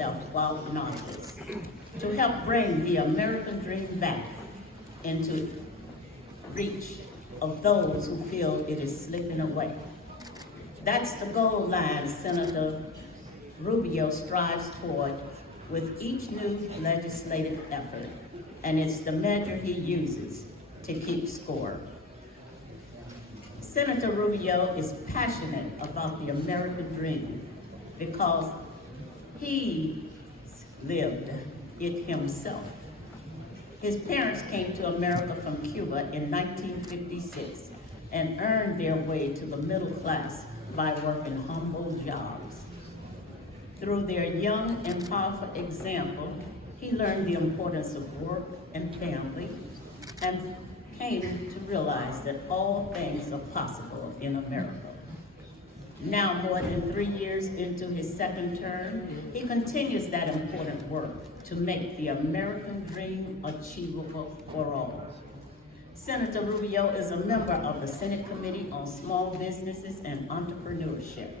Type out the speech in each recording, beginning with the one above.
himself while in office to help bring the American dream back into reach of those who feel it is slipping away. That's the goal line Senator Rubio strives toward with each new legislative effort, and it's the measure he uses to keep score. Senator Rubio is passionate about the American dream because he lived it himself. His parents came to America from Cuba in 1956 and earned their way to the middle class by working humble jobs. Through their young and powerful example, he learned the importance of work and family and came to realize that all things are possible in America. Now, more than 3 years into his second term, he continues that important work to make the American dream achievable for all. Senator Rubio is a member of the Senate Committee on Small Businesses and Entrepreneurship,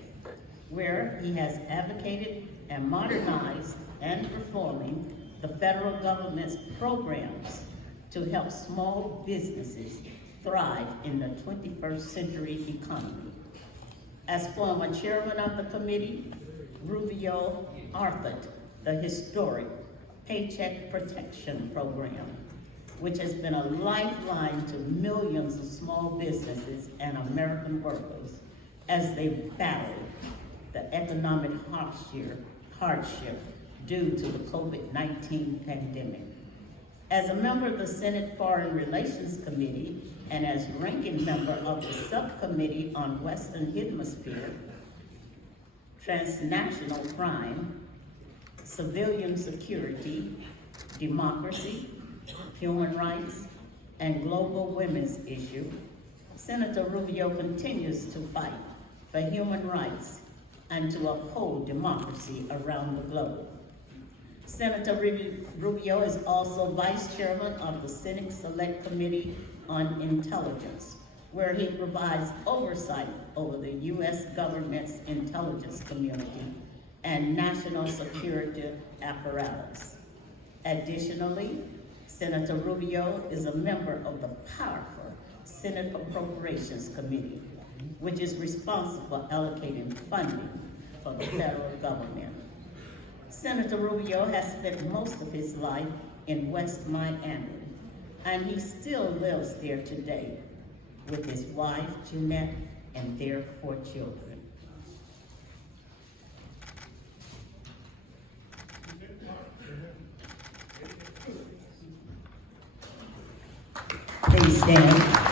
where he has advocated and modernized and reforming the federal government's programs to help small businesses thrive in the 21st century economy. As former chairman of the committee, Rubio authored the historic Paycheck Protection Program, which has been a lifeline to millions of small businesses and American workers as they battle the economic hardship due to the COVID-19 pandemic. As a member of the Senate Foreign Relations Committee and as ranking member of the Subcommittee on Western Hemisphere, Transnational Crime, Civilian Security, Democracy, Human Rights, and Global Women's Issue, Senator Rubio continues to fight for human rights and to uphold democracy around the globe. Senator Rubio is also vice chairman of the Senate Select Committee on Intelligence, where he provides oversight over the U.S. government's intelligence community and national security apparatus. Additionally, Senator Rubio is a member of the powerful Senate Appropriations Committee, which is responsible for allocating funding for the federal government. Senator Rubio has spent most of his life in West Miami, and he still lives there today with his wife, Jeanette, and their 4 children. Please stand.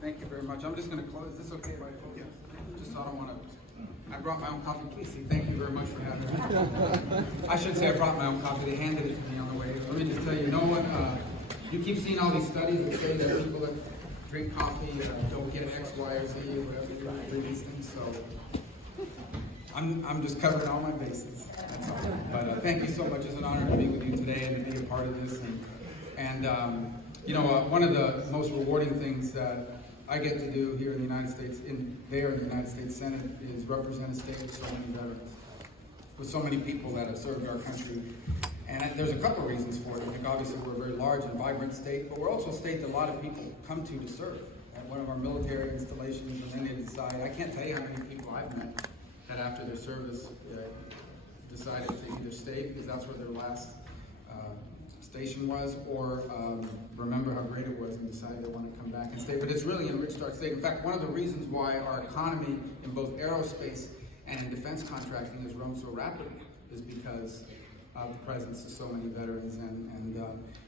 Thank you very much. I'm just going to close. Is this okay if I close? Just so I don't want to. I brought my own coffee. Please see. Thank you very much for having me. I should say I brought my own coffee. They handed it to me on the way. Let me just tell you, you know what? You keep seeing all these studies that say that people that drink coffee don't get X, Y, or Z, or whatever you these things. So I'm just covering all my bases. That's all. But thank you so much. It's an honor to be with you today and to be a part of this. And you know, one of the most rewarding things that I get to do here in the United States, in the United States Senate, is represent a state with so many veterans, with so many people that have served our country. And there's a couple of reasons for it. I think obviously we're a very large and vibrant state, but we're also a state that a lot of people come to serve. At one of our military installations, and then they decide, I can't tell you how many people I've met that after their service decided to either stay because that's where their last station was, or remember how great it was and decide they want to come back and stay. But it's really enriched our state. In fact, one of the reasons why our economy in both aerospace and in defense contracting has grown so rapidly is because of the presence of so many veterans. And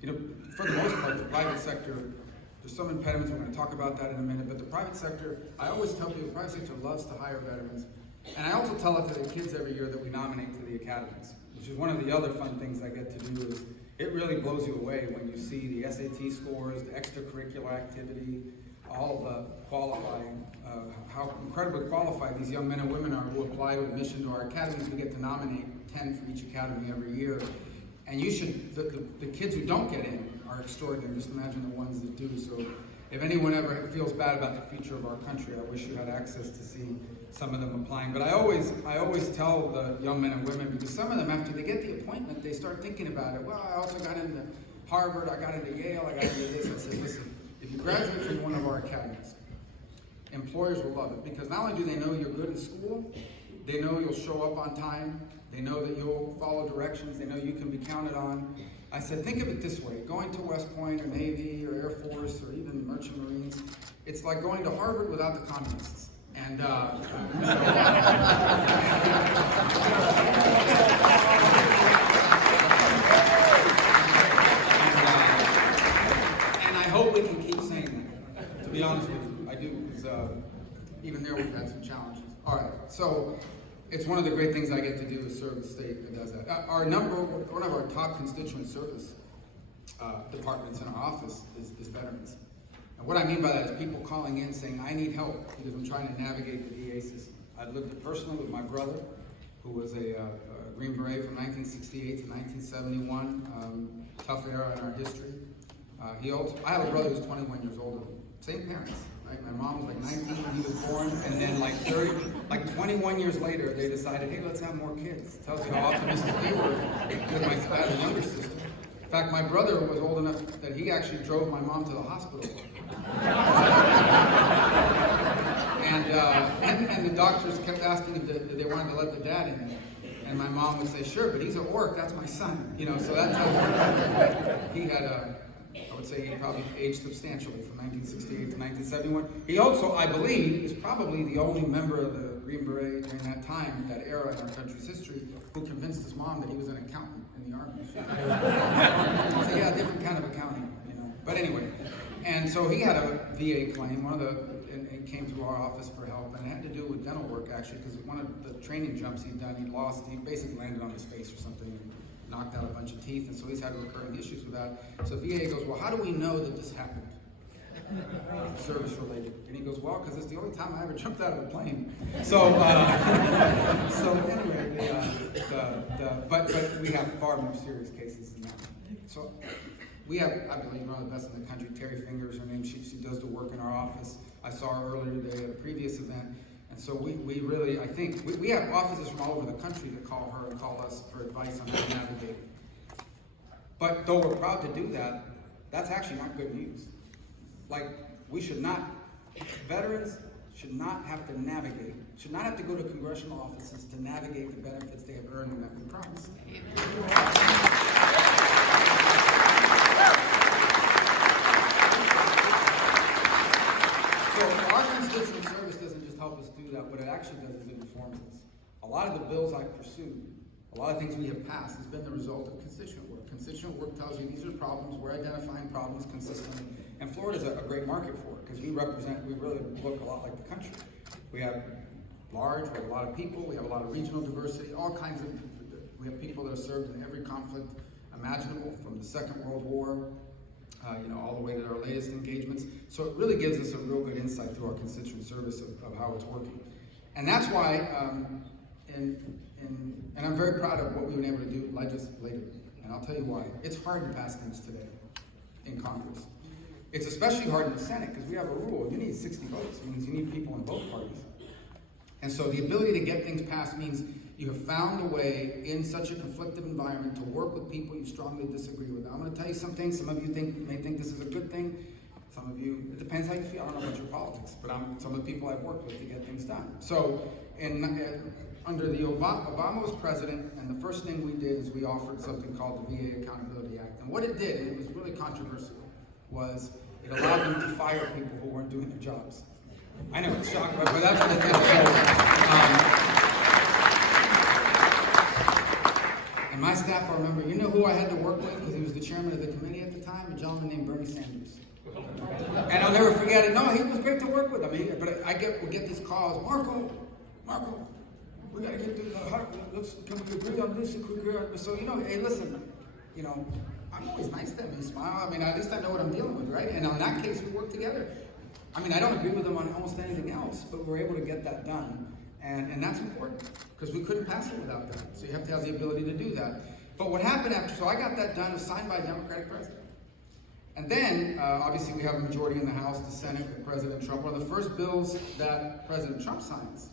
you know, for the most part, the private sector, there's some impediments, we're going to talk about that in a minute, but the private sector, I always tell people, the private sector loves to hire veterans. And I also tell it to the kids every year that we nominate to the academies, which is one of the other fun things I get to do. Is it really blows you away when you see the SAT scores, the extracurricular activity, all of the qualifying, how incredibly qualified these young men and women are who apply to admission to our academies. We get to nominate 10 for each academy every year. And you should, the kids who don't get in are extraordinary. Just imagine the ones that do. So if anyone ever feels bad about the future of our country, I wish you had access to see some of them applying. But I always tell the young men and women, because some of them, after they get the appointment, they start thinking about it. Well, I also got into Harvard, I got into Yale, I got into this. I said, listen, if you graduate from one of our academies, employers will love it, because not only do they know you're good in school, they know you'll show up on time, they know that you'll follow directions, they know you can be counted on. I said, think of it this way, going to West Point or Navy or Air Force or even Merchant Marines, it's like going to Harvard without the communists. And and I hope we can keep saying that, to be honest with you. I do, because even there we've had some challenges. All right, so it's one of the great things I get to do is serve the state that does that. One of our top constituent service departments in our office is veterans. And what I mean by that is people calling in saying, I need help because I'm trying to navigate the VA system. I've lived it personally with my brother, who was a Green Beret from 1968 to 1971, tough era in our history. I have a brother who's 21 years older, same parents. Right? My mom was like 19 when he was born, and then like 21 years later, they decided, hey, let's have more kids. Tells you how optimistic they were, because I had a younger sister. In fact, my brother was old enough that he actually drove my mom to the hospital. And the doctors kept asking if they wanted to let the dad in. And my mom would say, sure, but he's an orc, that's my son. You know, so that tells you he had I would say he probably aged substantially from 1968 to 1971. He also, I believe, is probably the only member of the Green Beret during that time, that era in our country's history, who convinced his mom that he was an accountant in the Army. So yeah, different kind of accounting, you know. But anyway, and so he had a VA claim, and he came to our office for help, and it had to do with dental work, actually, because one of the training jumps he'd done, he basically landed on his face or something, and knocked out a bunch of teeth, and so he's had recurring issues with that. So VA goes, well, how do we know that this happened? Service related. And he goes, well, because it's the only time I ever jumped out of a plane. So, so anyway, but we have far more serious cases than that. So we have, I believe, one of the best in the country. Terry Fingers, her name, she does the work in our office. I saw her earlier today at a previous event. And so we really, I think, we have offices from all over the country that call her and call us for advice on how to navigate. But though we're proud to do that, that's actually not good news. Like, veterans should not have to navigate, should not have to go to congressional offices to navigate the benefits they have earned and that we promised. So our constituent service doesn't just help us do that. What it actually does is it informs us. A lot of the bills I've pursued, a lot of things we have passed has been the result of constituent work. Constituent work tells you these are problems, we're identifying problems consistently. And Florida's a great market for it because we really look a lot like the country. We have we have a lot of people, we have a lot of regional diversity, all kinds of, we have people that have served in every conflict imaginable, from the Second World War, all the way to our latest engagements. So it really gives us a real good insight through our constituent service of how it's working. And that's why, and I'm very proud of what we've been able to do legislatively. And I'll tell you why. It's hard to pass things today in Congress. It's especially hard in the Senate because we have a rule. You need 60 votes. It means you need people in both parties. And so the ability to get things passed means you have found a way in such a conflicted environment to work with people you strongly disagree with. Now, I'm going to tell you some things. Some of you may think this is a good thing. Some of you, it depends how you feel. I don't know about your politics, but some of the people I've worked with to get things done. So under the Obama was president, and the first thing we did is we offered something called the VA Accountability Act. And what it did, and it was really controversial, was it allowed them to fire people who weren't doing their jobs. I know, it's shocking, but that's what it did. And my staff, I remember, you know who I had to work with, because he was the chairman of the committee at the time? A gentleman named Bernie Sanders. And I'll never forget it. No, he was great to work with. I mean, but we get this call, Marco, we gotta get this, can we agree on this? So, hey, listen, I'm always nice to him. He smile. I mean, at least I know what I'm dealing with, right? And in that case, we work together. I mean, I don't agree with him on almost anything else, but we're able to get that done. And that's important, because we couldn't pass it without that. So you have to have the ability to do that. But what happened after, so I got that done, it was signed by a Democratic president. And then, obviously, we have a majority in the House, the Senate, with President Trump. One of the first bills that President Trump signs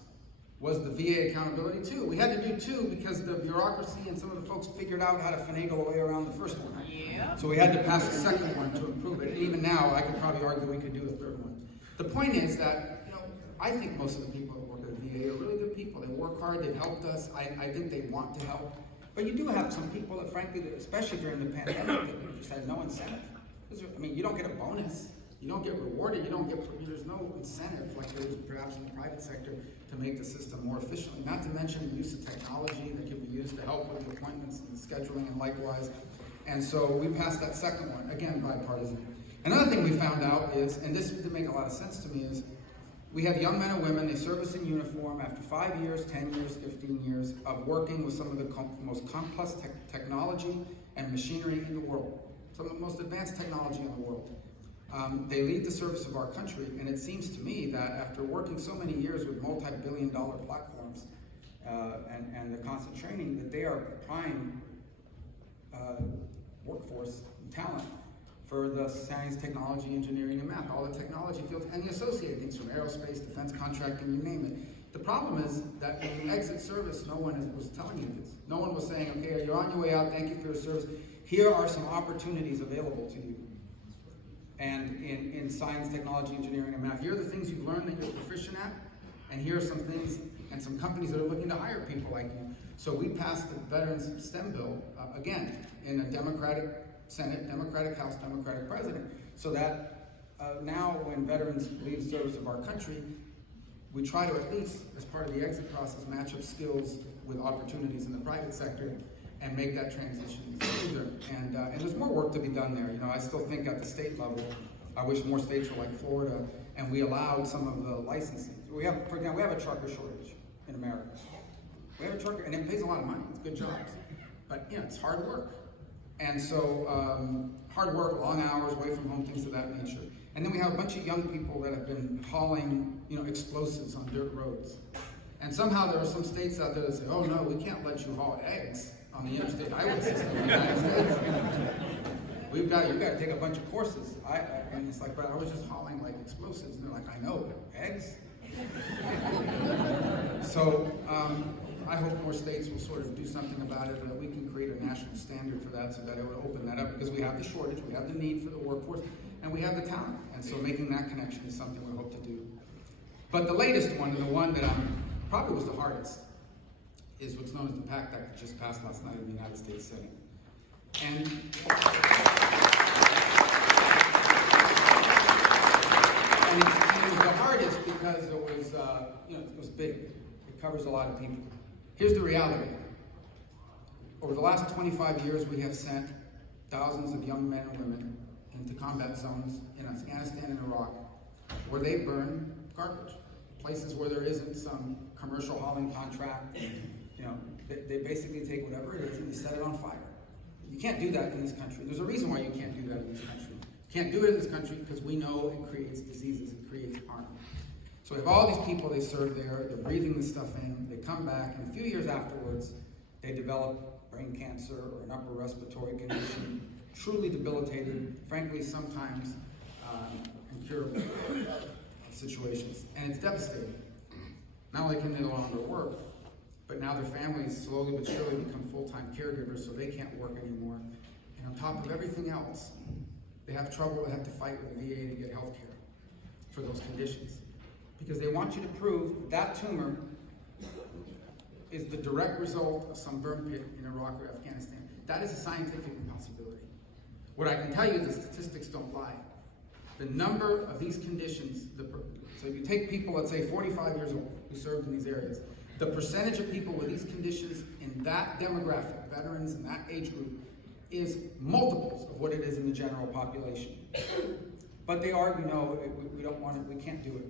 was the VA Accountability 2. We had to do 2 because the bureaucracy and some of the folks figured out how to finagle a way around the first one. Yeah. So we had to pass a second one to improve it. And even now, I could probably argue we could do a third one. The point is that, I think most of the people that work at the VA are really good people. They work hard, they've helped us. I think they want to help. But you do have some people that, frankly, especially during the pandemic, that just had no incentive. I mean, you don't get a bonus. You don't get rewarded. There's no incentive like there is perhaps in the private sector to make the system more efficient. Not to mention the use of technology that can be used to help with the appointments and scheduling and likewise. And so we passed that second one, again, bipartisan. Another thing we found out is, and this didn't make a lot of sense to me, is we have young men and women, they service in uniform after 5 years, 10 years, 15 years of working with some of the most complex technology and machinery in the world. Some of the most advanced technology in the world. They lead the service of our country, and it seems to me that after working so many years with multi-billion-dollar platforms and the constant training, that they are prime workforce and talent for the science, technology, engineering, and math, all the technology fields, and the associated things from aerospace, defense contracting, you name it. The problem is that when you exit service, no one was telling you this. No one was saying, okay, you're on your way out, thank you for your service. Here are some opportunities available to you. And in science, technology, engineering, and math, here are the things you've learned that you're proficient at, and here are some things and some companies that are looking to hire people like you. So we passed the Veterans STEM bill, again, in a Democratic Senate, Democratic House, Democratic President, so that now when veterans leave service of our country, we try to at least, as part of the exit process, match up skills with opportunities in the private sector and make that transition smoother. And there's more work to be done there. I still think at the state level, I wish more states were like Florida, and we allowed some of the licensing. For example, we have a trucker shortage in America. We have a trucker, and it pays a lot of money. It's good jobs, but it's hard work. And so hard work, long hours, away from home, things of that nature. And then we have a bunch of young people that have been hauling, explosives on dirt roads. And somehow there are some states out there that say, oh no, we can't let you haul eggs on the interstate highway system in the United States. You've got to take a bunch of courses. And it's like, but I was just hauling like explosives. And they're like, I know, eggs? So I hope more states will sort of do something about it, that we can create a national standard for that so that it would open that up, because we have the shortage, we have the need for the workforce, and we have the talent. And so making that connection is something we hope to do. But the latest one, and the one that probably was the hardest, is what's known as the PACT Act that just passed last night in the United States Senate. And it was the hardest because it was big. It covers a lot of people. Here's the reality. Over the last 25 years, we have sent thousands of young men and women into combat zones in Afghanistan and Iraq, where they burn garbage. Places where there isn't some commercial hauling contract. They basically take whatever it is and they set it on fire. You can't do that in this country. There's a reason why you can't do that in this country. You can't do it in this country because we know it creates diseases, it creates harm. So we have all these people they serve there, they're breathing this stuff in, they come back, and a few years afterwards, they develop brain cancer or an upper respiratory condition, truly debilitating, frankly, sometimes incurable situations. And it's devastating. Not only can they no longer work, but now their families slowly but surely become full-time caregivers, so they can't work anymore. And on top of everything else, they have trouble, they have to fight with the VA to get health care for those conditions. Because they want you to prove that tumor is the direct result of some burn pit in Iraq or Afghanistan. That is a scientific impossibility. What I can tell you is the statistics don't lie. The number of these conditions, so if you take people, let's say 45 years old, who served in these areas, the percentage of people with these conditions in that demographic, veterans in that age group, is multiples of what it is in the general population. But they argue, no, we don't want it, we can't do it.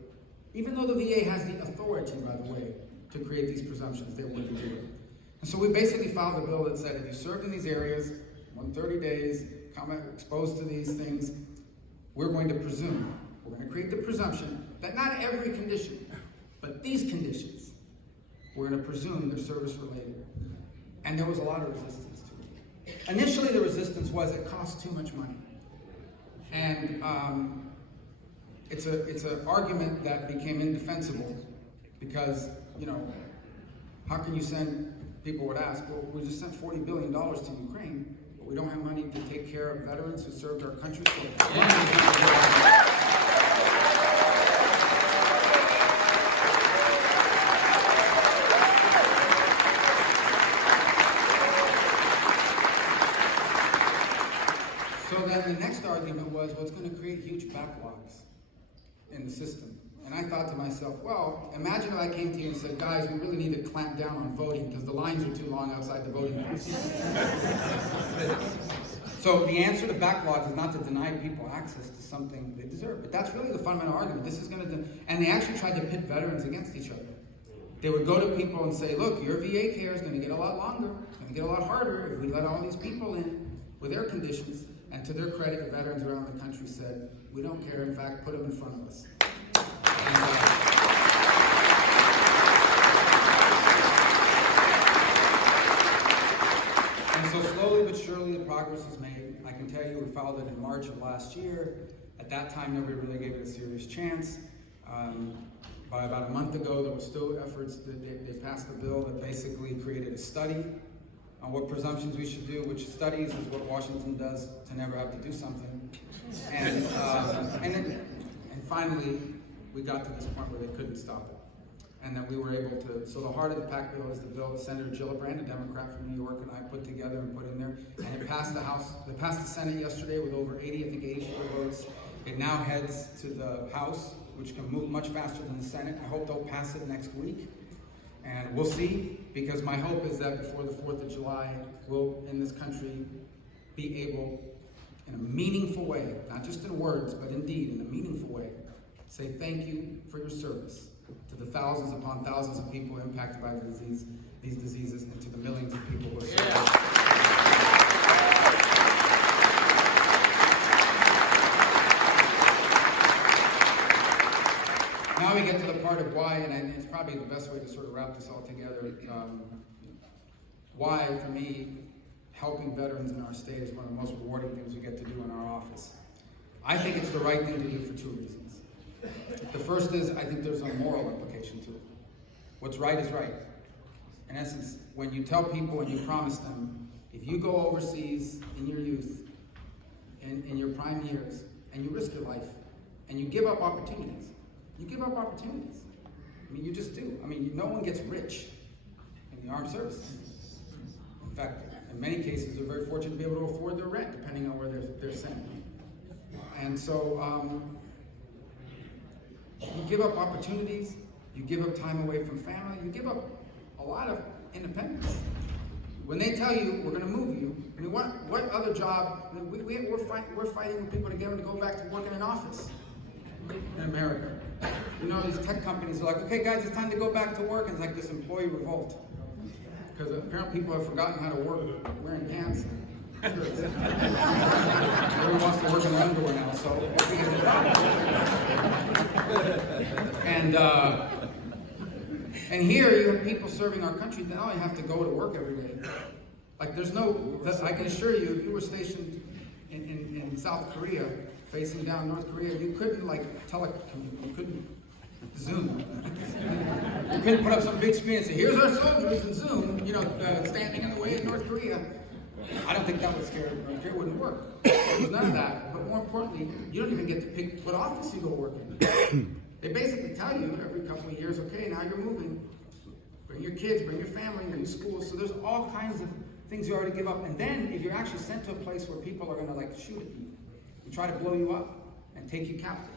Even though the VA has the authority, by the way, to create these presumptions, they wouldn't do it. And so we basically filed a bill that said if you served in these areas, 130 days, exposed to these things, we're going to presume, we're going to create the presumption that not every condition, but these conditions, we're going to presume they're service related. And there was a lot of resistance to it. Initially, the resistance was it costs too much money. And it's an argument that became indefensible because, you know, how can you send, people would ask, well, we just sent $40 billion to Ukraine, but we don't have money to take care of veterans who served our country. So then the next argument was, well, it's going to create huge backlogs in the system. And I thought to myself, well, imagine if I came to you and said, guys, we really need to clamp down on voting because the lines are too long outside the voting booths. So the answer to backlogs is not to deny people access to something they deserve. But that's really the fundamental argument. This is going to, and they actually tried to pit veterans against each other. They would go to people and say, look, your VA care is going to get a lot longer. It's going to get a lot harder if we let all these people in with their conditions. And to their credit, the veterans around the country said, we don't care. In fact, put them in front of us. And so slowly but surely the progress is made. I can tell you we filed it in March of last year. At that time, nobody really gave it a serious chance. By about a month ago, there were still efforts that they passed a bill that basically created a study on what presumptions we should do, which studies is what Washington does to never have to do something. And finally, we got to this point where they couldn't stop it. And that we were able to, so the heart of the PAC bill is the bill that Senator Gillibrand, a Democrat from New York, and I put together and put in there. And it passed the House, it passed the Senate yesterday with over 80, I think 84 votes. It now heads to the House, which can move much faster than the Senate. I hope they'll pass it next week. And we'll see, because my hope is that before the 4th of July, we'll, in this country, be able, in a meaningful way, not just in words, but indeed in a meaningful way, say thank you for your service to the thousands upon thousands of people impacted by these diseases, and to the millions of people who are serving. Now we get to the part of why, and it's probably the best way to sort of wrap this all together. Why, for me, helping veterans in our state is one of the most rewarding things we get to do in our office. I think it's the right thing to do for two reasons. The first is, I think there's a moral implication to it. What's right is right. In essence, when you tell people and you promise them, if you go overseas in your youth, in your prime years, and you risk your life, and you give up opportunities, you give up opportunities. I mean, you just do. I mean, no one gets rich in the armed services. In fact, in many cases, they're very fortunate to be able to afford their rent, depending on where they're sent. And so, you give up opportunities, you give up time away from family, you give up a lot of independence. When they tell you, we're going to move you, I mean, what other job, I mean, we're fighting with people to get them to go back to work in an office in America. You know, these tech companies are like, okay guys, it's time to go back to work, and it's like this employee revolt. Because apparently people have forgotten how to work wearing pants. Everyone wants to work in their underwear now, so and here you have people serving our country that not only have to go to work every day. Like there's no, I can assure you, if you were stationed in South Korea, facing down North Korea, you couldn't you couldn't Zoom. You couldn't put up some big screen and say, here's our soldiers in Zoom, you know, standing in the way of North Korea. I don't think that would scare North Korea, wouldn't work. There's none of that, but more importantly, you don't even get to pick what office you go work in. They basically tell you every couple of years, okay, now you're moving kids, bring your family, new schools. So there's all kinds of things you already give up. And then if you're actually sent to a place where people are going to like shoot at you, and try to blow you up and take you captive.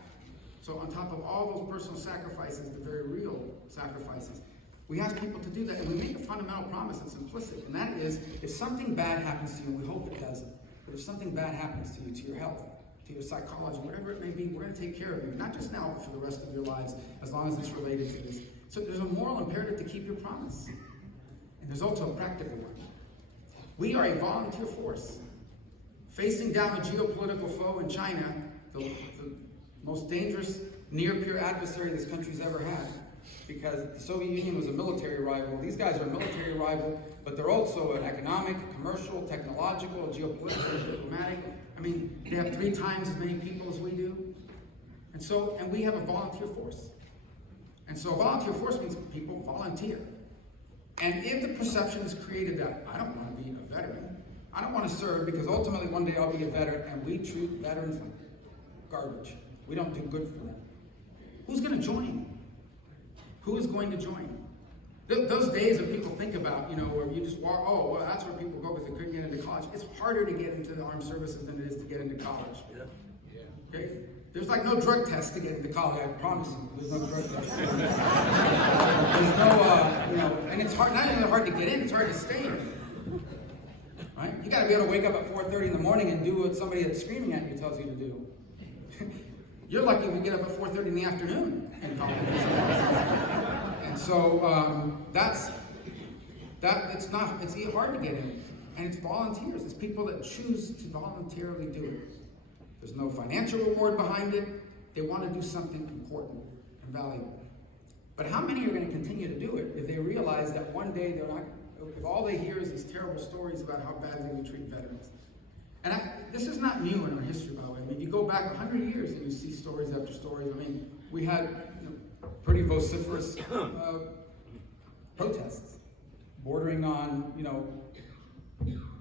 So on top of all those personal sacrifices, the very real sacrifices, we ask people to do that, and we make a fundamental promise that's implicit, and that is, if something bad happens to you, we hope it doesn't, but if something bad happens to you, to your health, to your psychology, whatever it may be, we're going to take care of you, not just now, but for the rest of your lives, as long as it's related to this. So there's a moral imperative to keep your promise, and there's also a practical one. We are a volunteer force, facing down a geopolitical foe in China, the most dangerous near-peer adversary this country's ever had, because the Soviet Union was a military rival. These guys are a military rival, but they're also an economic, commercial, technological, geopolitical, diplomatic. I mean, they have 3 times as many people as we do. And we have a volunteer force. And so a volunteer force means people volunteer. And if the perception is created that I don't want to be a veteran, I don't want to serve because ultimately one day I'll be a veteran, and we treat veterans like garbage. We don't do good for them. Who's going to join? Who is going to join? Those days that people think about, where you just walk, oh, well, that's where people go because they couldn't get into college. It's harder to get into the armed services than it is to get into college. Yeah. Okay? There's like no drug test to get into college, I promise you. There's no drug test. There's no, and it's hard, not only hard to get in, it's hard to stay in. Right? You got to be able to wake up at 4:30 in the morning and do what somebody that's screaming at you tells you to do. You're lucky if you get up at 4:30 in the afternoon in college. And so it's hard to get in. And it's volunteers. It's people that choose to voluntarily do it. There's no financial reward behind it. They want to do something important and valuable. But how many are going to continue to do it if they realize that one day if all they hear is these terrible stories about how badly we treat veterans? And this is not new in our history, by the way. I mean, you go back 100 years and you see stories after stories. I mean, we had pretty vociferous protests bordering on,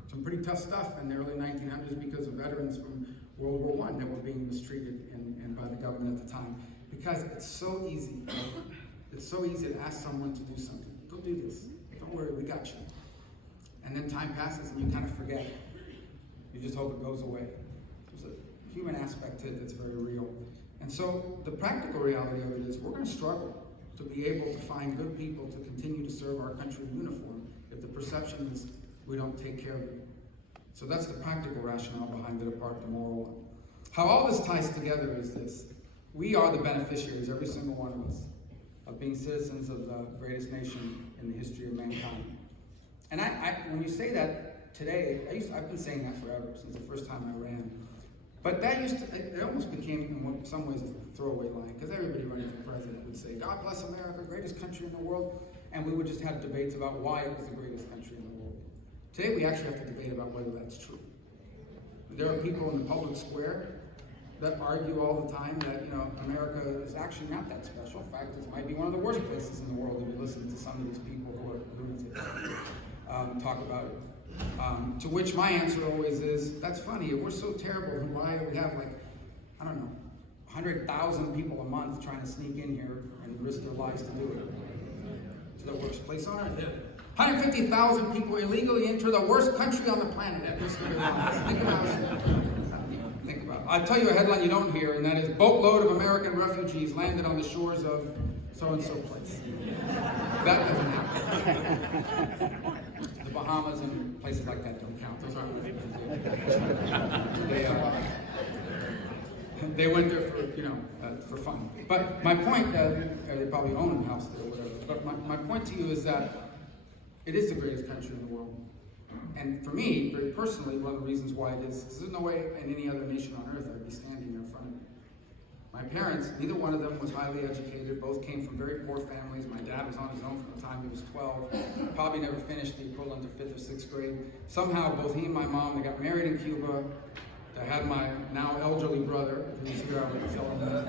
some pretty tough stuff in the early 1900s because of veterans from World War I that were being mistreated and by the government at the time. Because it's so easy. It's so easy to ask someone to do something. Go do this. Don't worry, we got you. And then time passes and you kind of forget. You just hope it goes away. There's a human aspect to it that's very real. And so the practical reality of it is we're going to struggle to be able to find good people to continue to serve our country in uniform if the perception is we don't take care of you. So that's the practical rationale behind it, apart from the moral one. How all this ties together is this. We are the beneficiaries, every single one of us, of being citizens of the greatest nation in the history of mankind. And when you say that today, I've been saying that forever, since the first time I ran. But that it almost became, in some ways, a throwaway line, because everybody running for president would say, God bless America, greatest country in the world, and we would just have debates about why it was the greatest country in the world. Today, we actually have to debate about whether that's true. There are people in the public square that argue all the time that, America is actually not that special. In fact, it might be one of the worst places in the world if you listen to some of these people who are lunatics talk about it. To which my answer always is, that's funny, if we're so terrible, why do we have 100,000 people a month trying to sneak in here and risk their lives to do it? It's the worst place on earth. 150,000 people illegally enter the worst country on the planet at risk of their lives. Think about it. I'll tell you a headline you don't hear, and that is, boatload of American refugees landed on the shores of so-and-so place. That doesn't happen. The Bahamas and places like that don't count. Those aren't refugees. They went there for fun. But my point, they probably own a house there or whatever. But my point to you is that it is the greatest country in the world. And for me, very personally, one of the reasons why it is, because there's no way in any other nation on earth I'd be standing here in front of it. My parents, neither one of them was highly educated. Both came from very poor families. My dad was on his own from the time he was 12. Probably never finished the equivalent of 5th or 6th grade. Somehow, both he and my mom, they got married in Cuba. I had my now elderly brother, who's here, I would tell him that.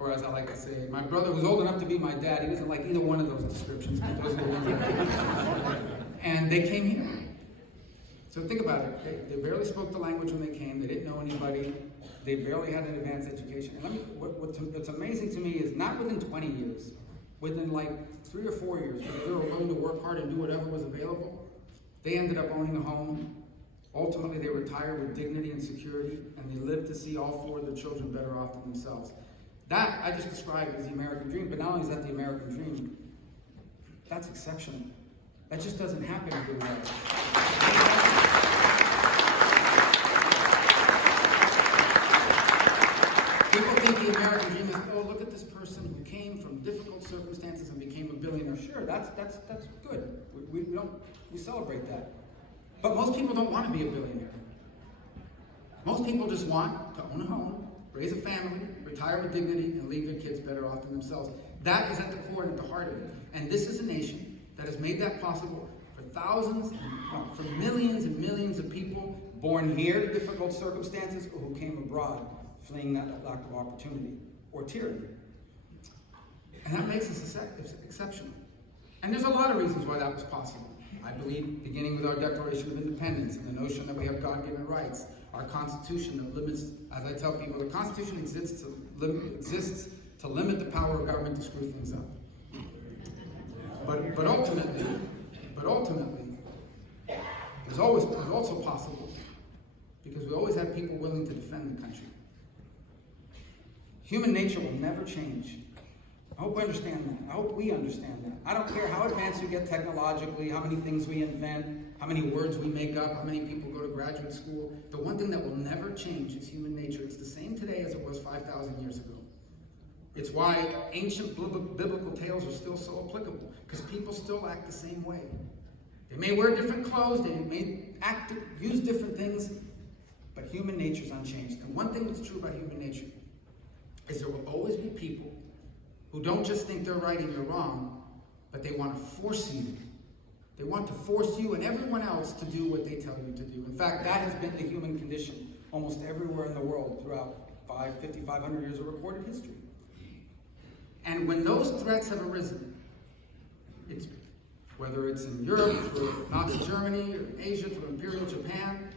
Or as I like to say, my brother was old enough to be my dad. He wasn't like either one of those descriptions, but those were the ones. And they came here. So think about it. They barely spoke the language when they came. They didn't know anybody. They barely had an advanced education. And what's amazing to me is not within 20 years, within like 3 or 4 years, because they were willing to work hard and do whatever was available, they ended up owning a home. Ultimately, they retired with dignity and security, and they lived to see all 4 of their children better off than themselves. That I just described as the American dream, but not only is that the American dream, that's exceptional. That just doesn't happen everywhere. People think the American dream is, oh, look at this person who came from difficult circumstances and became a billionaire. Sure, that's good. We celebrate that. But most people don't want to be a billionaire. Most people just want to own a home, raise a family, retire with dignity, and leave their kids better off than themselves. That is at the core and at the heart of it. And this is a nation that has made that possible for thousands, for millions and millions of people born here to difficult circumstances or who came abroad fleeing that lack of opportunity or tyranny. And that makes us exceptional. And there's a lot of reasons why that was possible. I believe, beginning with our Declaration of Independence and the notion that we have God-given rights, our Constitution that limits, as I tell people, the Constitution exists to limit the power of government to screw things up. But ultimately, it was also possible because we always had people willing to defend the country. Human nature will never change. I hope we understand that. I hope we understand that. I don't care how advanced we get technologically, how many things we invent, how many words we make up, how many people go to graduate school. The one thing that will never change is human nature. It's the same today as it was 5,000 years ago. It's why ancient biblical tales are still so applicable, because people still act the same way. They may wear different clothes, they may use different things, but human nature is unchanged. And one thing that's true about human nature is there will always be people who don't just think they're right and you're wrong, but they want to force you. They want to force you and everyone else to do what they tell you to do. In fact, that has been the human condition almost everywhere in the world throughout 5,500 years of recorded history. And when those threats have arisen, whether it's in Europe, through Nazi Germany, or in Asia, through Imperial Japan,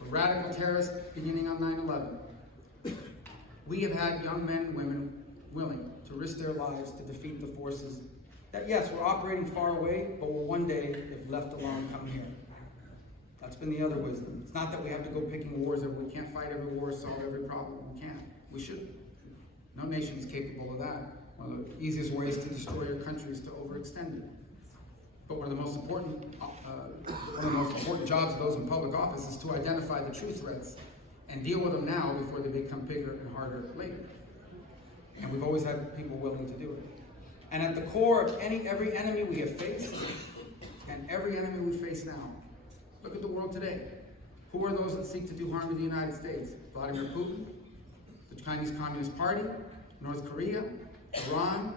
or radical terrorists beginning on 9/11, we have had young men and women willing to risk their lives to defeat the forces that, yes, we're operating far away, but will one day, if left alone, come here. That's been the other wisdom. It's not that we have to go picking wars, we can't fight every war, solve every problem. We can't. We shouldn't. No nation is capable of that. One of the easiest ways to destroy your country is to overextend it. But one of the most important jobs of those in public office is to identify the true threats and deal with them now before they become bigger and harder later. And we've always had people willing to do it. And at the core of every enemy we have faced, and every enemy we face now, look at the world today. Who are those that seek to do harm to the United States? Vladimir Putin, the Chinese Communist Party, North Korea, Iran.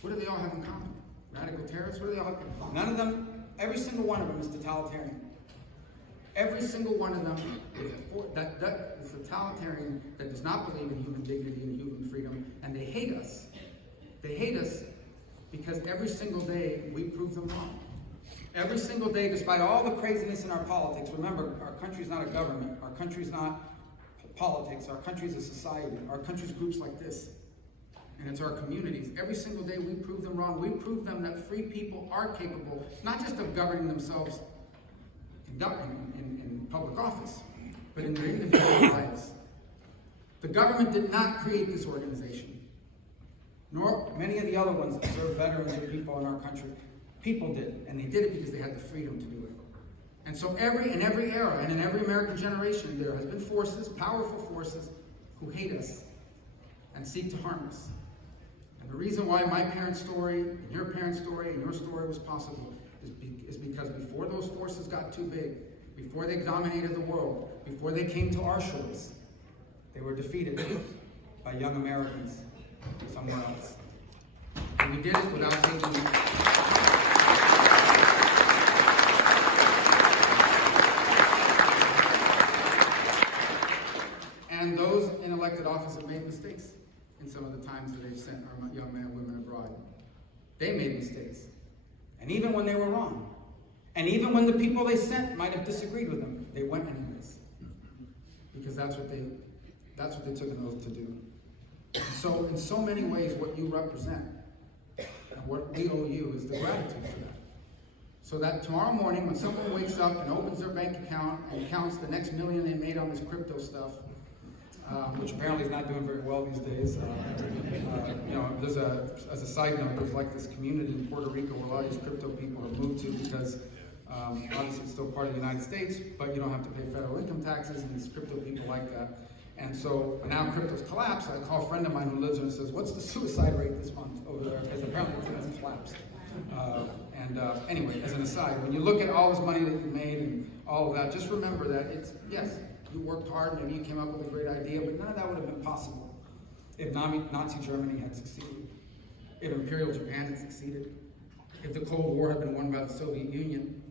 What do they all have in common? Radical terrorists? What do they all have in common? None of them, every single one of them is totalitarian. Every single one of them is a totalitarian that does not believe in human dignity and human freedom, and they hate us. They hate us because every single day we prove them wrong. Every single day, despite all the craziness in our politics, remember, our country's not a government, our country's not politics, our country's a society, our country's groups like this, and it's our communities. Every single day we prove them wrong. We prove them that free people are capable, not just of governing themselves in public office, but in their individual lives. The government did not create this organization, nor many of the other ones that serve veterans or people in our country. People did, and they did it because they had the freedom to do it. And so in every era, and in every American generation, there has been forces, powerful forces, who hate us and seek to harm us. And the reason why my parents' story, and your parents' story, and your story was possible is because before those forces got too big, before they dominated the world, before they came to our shores, they were defeated by young Americans somewhere else. And we did it without taking... And those in elected office have made mistakes in some of the times that they've sent our young men and women abroad. They made mistakes. And even when they were wrong, and even when the people they sent might have disagreed with them, they went anyways. because that's what they took an oath to do. So in so many ways, what you represent and what we owe you is the gratitude for that. So that tomorrow morning, when someone wakes up and opens their bank account and counts the next million they made on this crypto stuff, which apparently is not doing very well these days. There's as a side note, there's like this community in Puerto Rico where a lot of these crypto people have moved to because obviously it's still part of the United States, but you don't have to pay federal income taxes, and these crypto people like that. And so now crypto's collapsed. I call a friend of mine who lives there and says, "What's the suicide rate this month over there?" Because apparently it's collapsed. Anyway, as an aside, when you look at all this money that you made and all of that, just remember that yes, you worked hard, maybe you came up with a great idea, but none of that would have been possible if Nazi Germany had succeeded, if Imperial Japan had succeeded, if the Cold War had been won by the Soviet Union.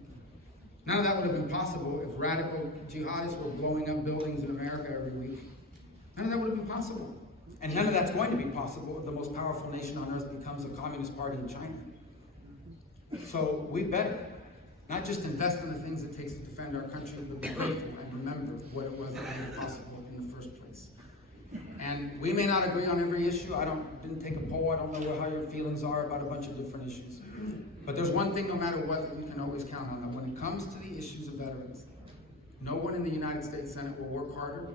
None of that would have been possible if radical jihadists were blowing up buildings in America every week. None of that would have been possible. And none of that's going to be possible if the most powerful nation on earth becomes a communist party in China. So we better not just invest in the things it takes to defend our country, but be grateful and remember what it was that made it possible in the first place. And we may not agree on every issue. I didn't take a poll. I don't know how your feelings are about a bunch of different issues. But there's one thing, no matter what, that we can always count on, that when it comes to the issues of veterans, no one in the United States Senate will work harder.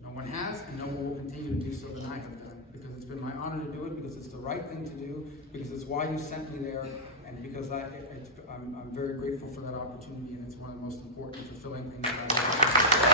No one has, and no one will continue to do so than I have done. Because it's been my honor to do it, because it's the right thing to do, because it's why you sent me there, and because I'm very grateful for that opportunity, and it's one of the most important, fulfilling things that I've done.